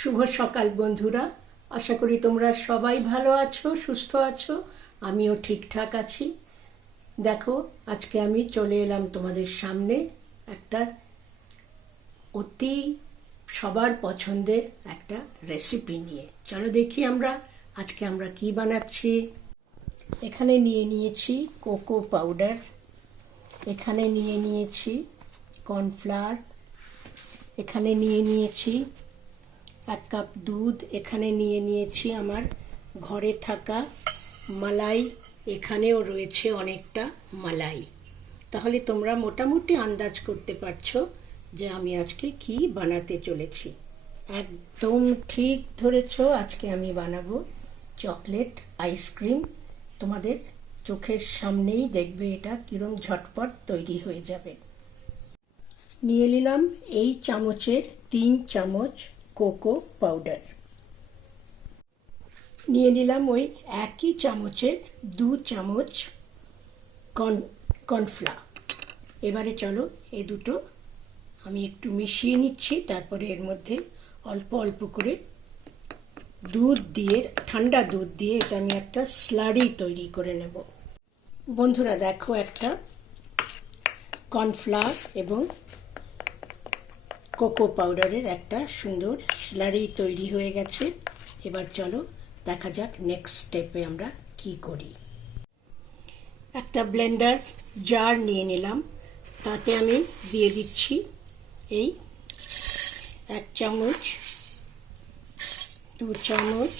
শুভ সকাল বন্ধুরা, আশা করি তোমরা সবাই ভালো আছো, সুস্থ আছো। আমিও ঠিকঠাক আছি। দেখো, আজকে আমি চলে এলাম তোমাদের সামনে একটা অতি সবার পছন্দের একটা রেসিপি নিয়ে। চলো দেখি আজকে আমরা কি বানাচ্ছি। এখানে নিয়ে নিয়েছি কোকো পাউডার, এখানে নিয়ে নিয়েছি কর্নফ্লাওয়ার, এখানে নিয়ে নিয়েছি 1 কাপ দুধ, এখানে নিয়ে নিয়েছি আমার ঘরে থাকা মালাই, এখানেও রয়েছে অনেকটা মালাই। তাহলে তোমরা মোটামুটি আন্দাজ করতে পারছো যে আমি আজকে কি বানাতে চলেছি। একদম ঠিক ধরেছো, আজকে আমি বানাবো চকলেট আইসক্রিম। তোমাদের চোখের সামনেই দেখবে এটা কিরম ঝটপট তৈরি হয়ে যাবে। নিয়ে নিলাম এই চামচের 3 চামচ কোকো পাউডার, নিয়ে নিলাম ওই একই চামচের 2 চামচ কর্নফ্লাওয়ার। এবারে চলো এই দুটো আমি একটু মিশিয়ে নিচ্ছি, তারপরে এর মধ্যে অল্প অল্প করে দুধ দিয়ে, ঠান্ডা দুধ দিয়ে এটা আমি একটা স্লারি তৈরি করে নেব। বন্ধুরা দেখো, একটা কর্নফ্লাওয়ার এবং কোকো পাউডারের একটা সুন্দর স্লারি তৈরি হয়ে গেছে। এবার চলো দেখা যাক নেক্সট স্টেপে আমরা কি করি। একটা ব্লেন্ডার জার নিয়ে নিলাম, তাতে আমি দিয়ে দিচ্ছি এই 1 চামচ, 2 চামচ,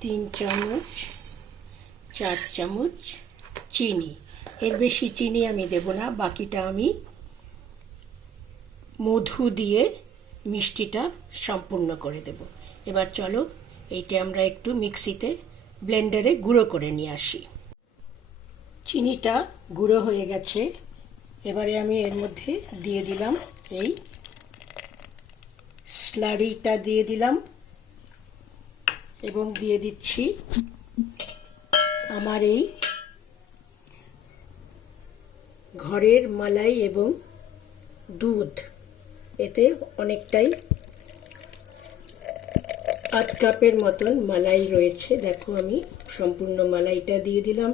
3 চামচ, 4 চামচ চিনি। এর বেশি চিনি আমি দেব না, বাকিটা আমি মধু দিয়ে মিষ্টিটা সম্পূর্ণ করে দেব। এবার চলো এইটা আমরা একটু মিক্সিতে ব্লেন্ডারে গুঁড়ো করে নিয়ে আসি। চিনিটা গুঁড়ো হয়ে গেছে, এবারে আমি এর মধ্যে দিয়ে দিলাম এই স্লারিটা দিয়ে দিলাম, এবং দিয়ে দিচ্ছি আমার এই ঘরের মালাই এবং দুধ। এতে অনেকটাই 8 কাপের মতন মালাই রয়েছে। দেখো, আমি সম্পূর্ণ মালাইটা দিয়ে দিলাম।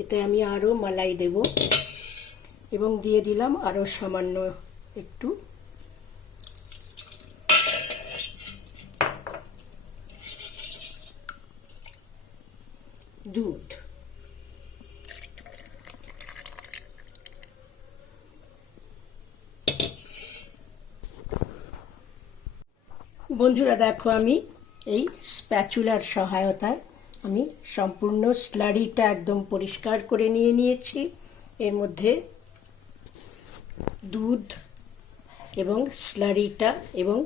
এতে আমি আরও মালাই দেব, এবং দিয়ে দিলাম আরও সামান্য একটু দুধ। বন্ধুরা দেখো, আমি এই স্প্যাচুলার সহায়তায় আমি সম্পূর্ণ স্লারিটা একদম পরিষ্কার করে নিয়ে নিয়েছি। এর মধ্যে দুধ এবং স্লারিটা এবং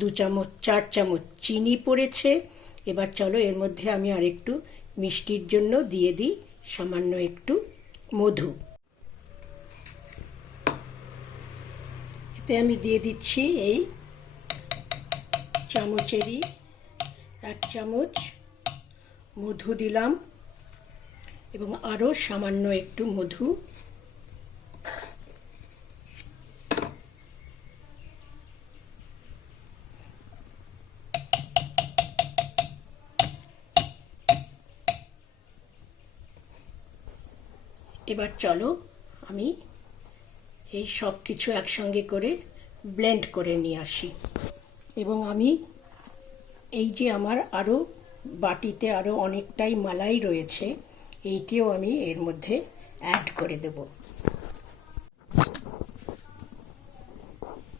2 চামচ 4 চামচ চিনি পড়েছে। এবার চলো এর মধ্যে আমি আরেকটু মিষ্টির জন্য দিয়ে দিই সামান্য একটু মধু। এতে আমি দিয়ে দিচ্ছি এই চামচেরই 1 চামচ মধু দিলাম, এবং আরও সামান্য একটু মধু। এবার চলো আমি এই সব কিছু একসঙ্গে করে ব্লেন্ড করে নিয়ে আসি, এবং আমি এই যে আমার আরও বাটিতে আরও অনেকটাই মালাই রয়েছে, এইটিও আমি এর মধ্যে অ্যাড করে দেব।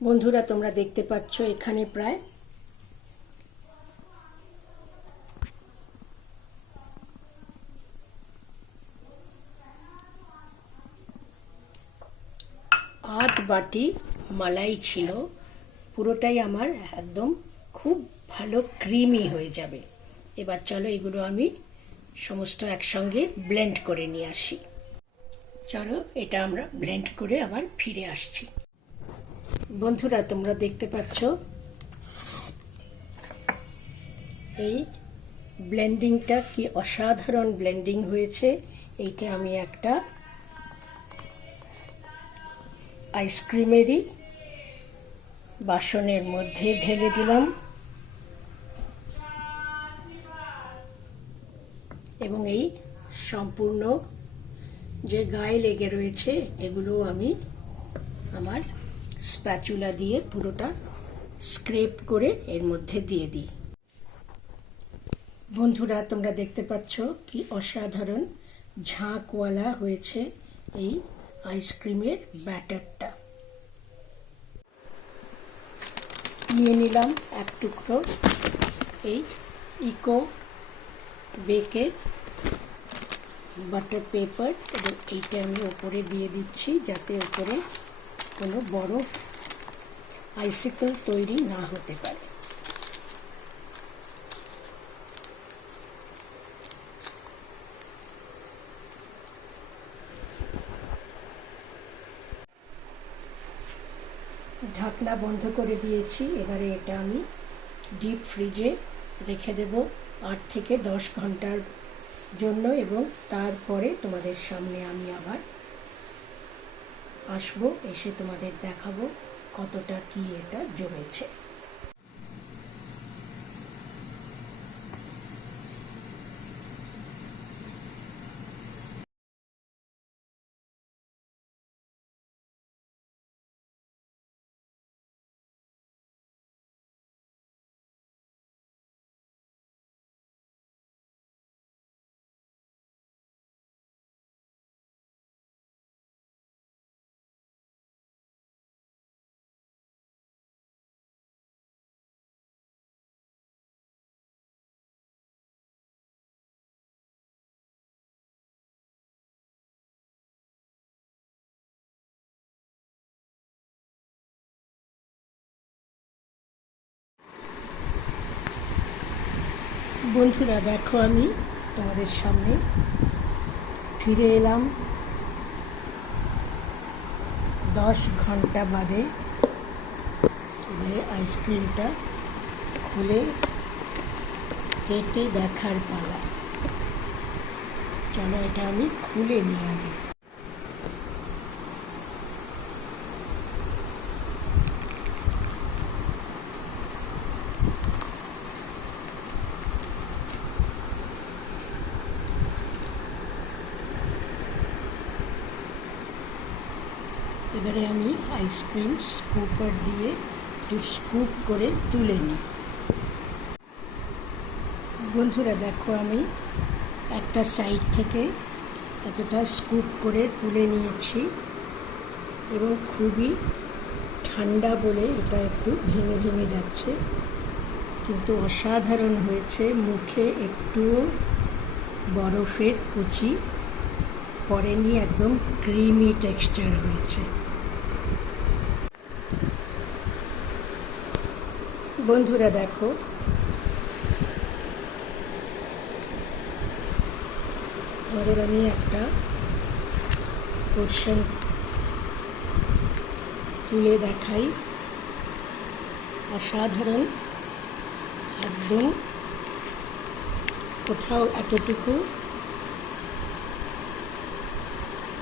বন্ধুরা তোমরা দেখতে পাচ্ছ এখানে প্রায় আধ বাটি মালাই ছিল। পুরোটাই আমার একদম খুব ভালো ক্রিমি হয়ে যাবে। এবার চলো এগুলো আমি সমস্ত একসঙ্গে ব্লেন্ড করে নিয়ে আসি। চলো এটা আমরা ব্লেন্ড করে আবার ফিরে আসছি। বন্ধুরা তোমরা দেখতে পাচ্ছ এই ব্লেন্ডিংটা কি অসাধারণ ব্লেন্ডিং হয়েছে। এইটা আমি একটা আইসক্রিমেরই বাসনের মধ্যে ঢেলে দিলাম এবং এই সম্পূর্ণ যে গায়ে লেগে রয়েছে এগুলো আমি আমার স্প্যাচুলা দিয়ে পুরোটা স্ক্রেপ করে এর মধ্যে দিয়ে দিই। বন্ধুরা, তোমরা দেখতে পাচ্ছ কি অসাধারণ ঝাঁকওয়ালা হয়েছে এই আইসক্রিমের ব্যাটারটা। নিয়ে নিলাম এক টুকরো এই ইকো বেকের বাটার পেপার এবং এইটা আমি ওপরে দিয়ে দিচ্ছি যাতে ওপরে কোনো বরফ আইসিকল তৈরি না হতে পারে। ঢাকনা বন্ধ করে দিয়েছি। এবারে এটা আমি ডিপ ফ্রিজে রেখে দেব 8 থেকে 10 ঘন্টার জন্য এবং তারপরে তোমাদের সামনে আমি আবার আসবো, এসে তোমাদের দেখাবো কতটা কি এটা জমেছে। বন্ধুরা দেখো, আমি তোমাদের সামনে ফিরে এলাম 10 ঘন্টা বাদে। এবারে আইসক্রিমটা খুলে কেটে দেখার পালা। চলো এটা আমি খুলে নিয়ে আগে। এবারে আমি আইসক্রিম স্কুপার দিয়ে একটু স্কুপ করে তুলে নিই। বন্ধুরা দেখো, আমি একটা সাইড থেকে এতটা স্কুপ করে তুলে নিয়েছি এবং খুবই ঠান্ডা বলে এটা একটু ভেঙে ভেঙে যাচ্ছে, কিন্তু অসাধারণ হয়েছে। মুখে একটুও বরফের কুচি পড়েনি, একদম ক্রিমি টেক্সচার হয়েছে। বন্ধুরা দেখো, তোমাদের আমি একটা পোর্শন তুলে দেখাই। অসাধারণ, একদম কোথাও এতটুকু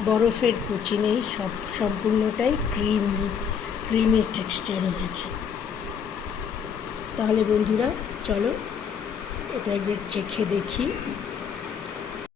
বরফের কুচি নেই, সম্পূর্ণটাই ক্রিমি টেক্সচার হয়েছে। তাহলে বন্ধুরা চলো এটা একবার চেখে দেখি।